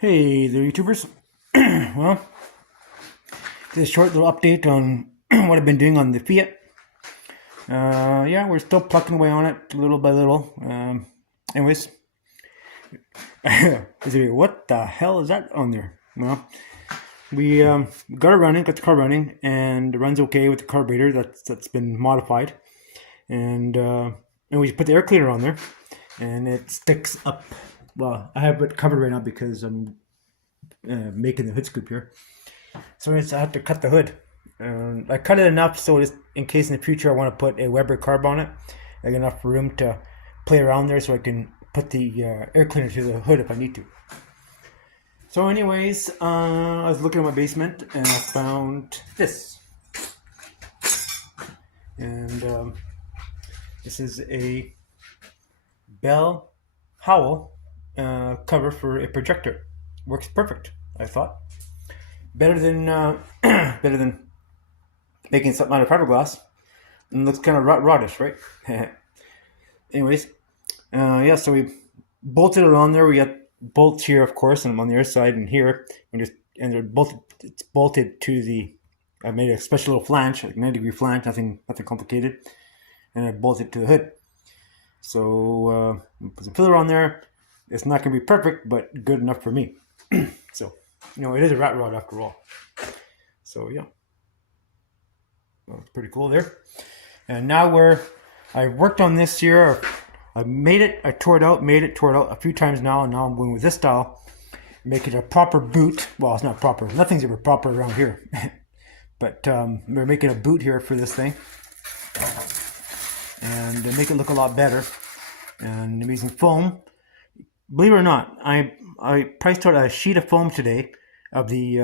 Hey there, YouTubers. Well, this short little update on what I've been doing on the fiat. Yeah, we're still plucking away on it little by little. Anyways, what the hell is that on there? Well, we got it running, got the car running, and it runs okay with the carburetor that's been modified, and we put the air cleaner on there, and it sticks up. Well, I have it covered right now because I'm making the hood scoop here. So I have to cut the hood. I cut it enough so just in case in the future I want to put a Weber carb on it, I got enough room to play around there so I can put the air cleaner to the hood if I need to. So anyways, I was looking at my basement and I found this. And this is a Bell Howell cover for a projector. Works perfect, I thought. Better than better than making something out of fiberglass. And looks kind of rottish, right? Anyways, yeah. So we bolted it on there. We got bolts here, of course, and on the other side and here, and they're bolted. It's bolted to the. I made a special little flange, like 90-degree flange, nothing complicated, and I bolted to the hood. So put some filler on there. It's not going to be perfect, but good enough for me. So, it is a rat rod after all. So, yeah. Well, it's pretty cool there. And now I worked on this here. I made it, I tore it out a few times now, and now I'm going with this style. Make it a proper boot. Well, it's not proper. Nothing's ever proper around here. But we're making a boot here for this thing. And make it look a lot better. And I'm using foam. Believe it or not, I priced out a sheet of foam today of the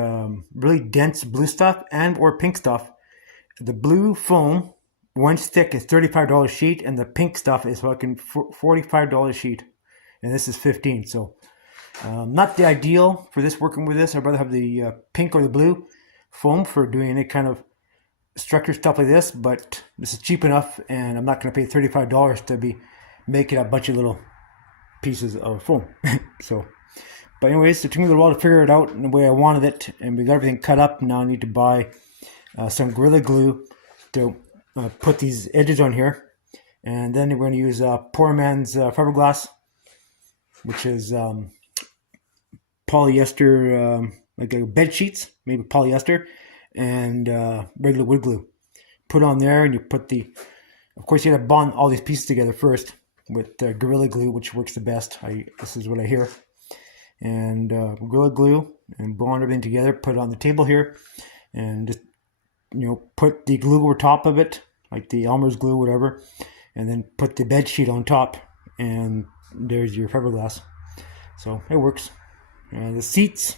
really dense blue stuff and or pink stuff. The blue foam, 1 inch thick, is $35 a sheet, and the pink stuff is fucking $45 a sheet, and this is $15. So not the ideal for this. Working with this, I'd rather have the pink or the blue foam for doing any kind of structure stuff like this. But this is cheap enough, and I'm not going to pay $35 to be making a bunch of little pieces of foam. So, but anyways, it took me a little while to figure it out in the way I wanted it, and we got everything cut up. Now I need to buy some Gorilla Glue to put these edges on here, and then we're going to use Poor Man's fiberglass, which is polyester, like bed sheets, maybe polyester, and regular wood glue. Put on there, and you put of course, you got to bond all these pieces together first with Gorilla Glue, which works the best. This is what I hear. And Gorilla Glue, and bond everything together. Put it on the table here, and just put the glue over top of it, like the Elmer's glue, whatever, and then put the bed sheet on top, and there's your fiberglass. So it works. The seats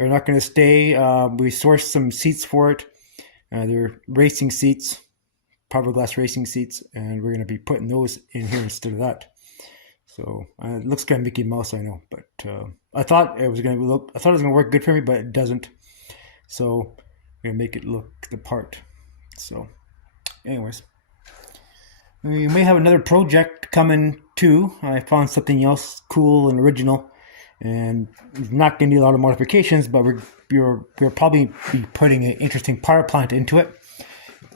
are not going to stay. We sourced some seats for it. They're racing seats, fiberglass racing seats, and we're going to be putting those in here instead of that. So it looks kind of Mickey Mouse, I know, but I thought it was going to work good for me, but it doesn't. So we're going to make it look the part. So anyways, we may have another project coming too. I found something else cool and original, and it's not going to need a lot of modifications, but we'll probably be putting an interesting power plant into it.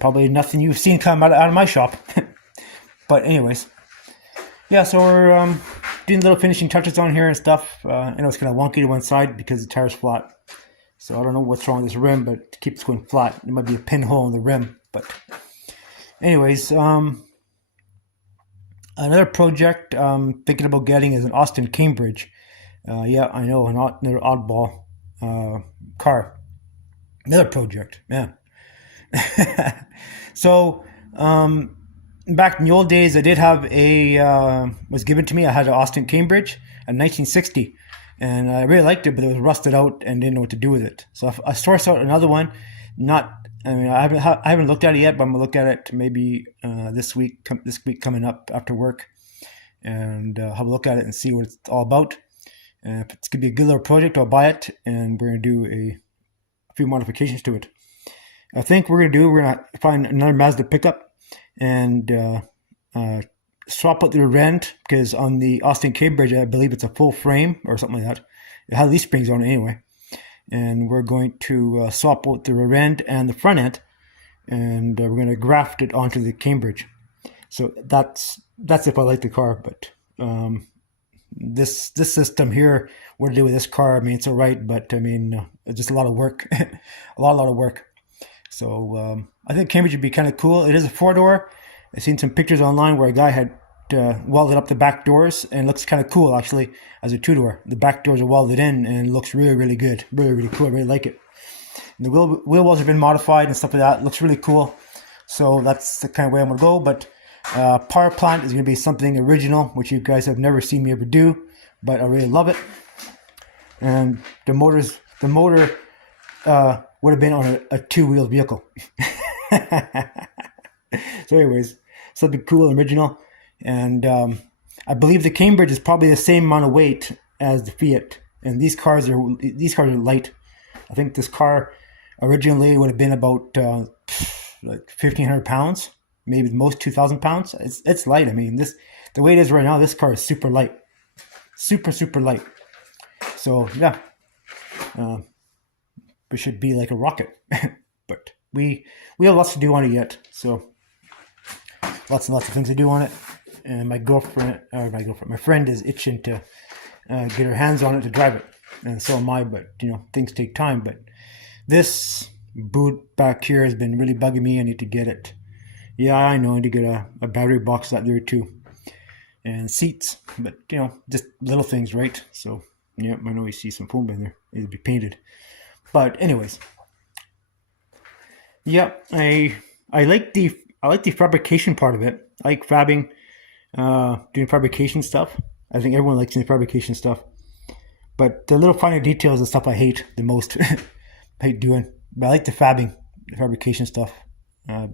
Probably nothing you've seen come out of my shop. But anyways, yeah, so we're doing little finishing touches on here and stuff. I know it's kind of wonky to one side because the tire's flat. So I don't know what's wrong with this rim, but it keeps going flat. There might be a pinhole in the rim. But anyways, another project I'm thinking about getting is an Austin Cambridge. Yeah, I know, another oddball car. Another project, man. So back in the old days, I did have was given to me. I had an Austin Cambridge, a 1960, and I really liked it, but it was rusted out and didn't know what to do with it. So I sourced out another one. I haven't looked at it yet, but I'm gonna look at it maybe this week coming up after work, and have a look at it and see what it's all about. And if it's gonna be a good little project, I'll buy it, and we're gonna do a few modifications to it. I think we're gonna find another Mazda pickup and swap out the rear end, because on the Austin Cambridge, I believe it's a full frame or something like that, It had leaf springs on it anyway. And we're going to swap out the rear end and the front end, and we're going to graft it onto the Cambridge. So that's if I like the car, but this system here, what to do with this car, I mean, it's all right, but I mean, it's just a lot of work, a lot of work. So I think Cambridge would be kind of cool. It is a 4-door. I've seen some pictures online where a guy had welded up the back doors, and it looks kind of cool actually as a 2-door. The back doors are welded in, and it looks really good, really cool. I really like it. And the wheel wells have been modified and stuff like that. It looks really cool. So that's the kind of way I'm gonna go. But power plant is gonna be something original, which you guys have never seen me ever do, but I really love it. And the motor would have been on a 2-wheeled vehicle. So anyways, something cool and original. And I believe the Cambridge is probably the same amount of weight as the Fiat. And these cars are light. I think this car originally would have been about like 1,500 pounds, maybe the most 2,000 pounds. It's light. I mean, the way it is right now, this car is super light, super light. So yeah, it should be like a rocket. But we have lots to do on it yet. So lots and lots of things to do on it. And my friend is itching to get her hands on it to drive it, and so am I. But you know, things take time. But this boot back here has been really bugging me. I need to get it. Yeah, I know. I need to get a battery box out there too, and seats. But you know, just little things, right? So yeah, I know you see some foam in there. It'll be painted. But anyways, yeah, I like the fabrication part of it. I like fabbing. Doing fabrication stuff. I think everyone likes doing fabrication stuff, but the little finer details and stuff I hate the most. I hate doing, but I like the fabrication stuff. You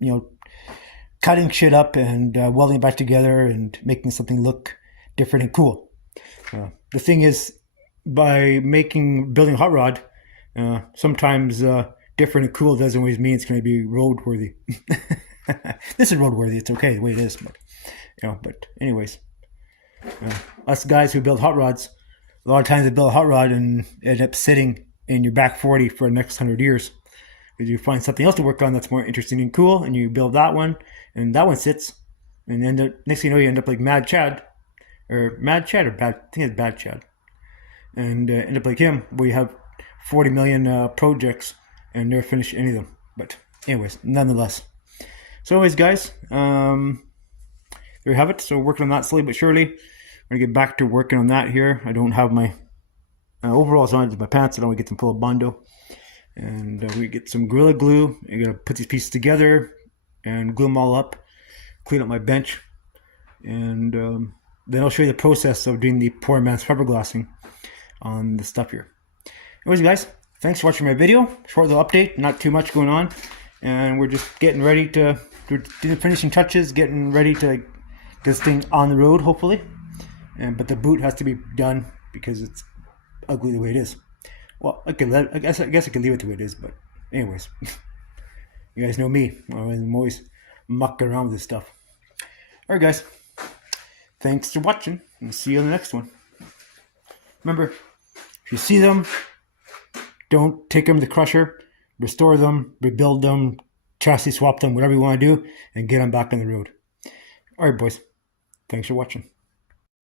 know, cutting shit up and welding it back together and making something look different and cool. The thing is, by building a hot rod, sometimes different and cool doesn't always mean it's going to be roadworthy. This is roadworthy. It's okay the way it is, but. You know, but anyways, us guys who build hot rods, a lot of times they build a hot rod and end up sitting in your back 40 for the next 100 years. Because you find something else to work on that's more interesting and cool, and you build that one, and that one sits, and then next thing you know, you end up like Bad Chad, I think it's Bad Chad, and end up like him, where you have 40 million projects and never finish any of them. But anyways, nonetheless. So anyways, guys, there you have it. So working on that slowly but surely. I'm going to get back to working on that here. I don't have my overalls on, my pants. I don't want to get them full of Bondo. And we get some Gorilla Glue. I'm going to put these pieces together and glue them all up. Clean up my bench. And then I'll show you the process of doing the poor man's fiberglassing on the stuff here. Anyways, guys, thanks for watching my video. Short little update. Not too much going on. And we're just getting ready to do the finishing touches. Getting ready to get this thing on the road, hopefully. But the boot has to be done because it's ugly the way it is. Well, I guess I could leave it the way it is, but anyways, you guys know me. I'm always mucking around with this stuff. All right, guys. Thanks for watching, and see you on the next one. Remember, if you see them, don't take them to the crusher. Restore them, rebuild them, chassis swap them, whatever you want to do, and get them back on the road. All right, boys. Thanks for watching.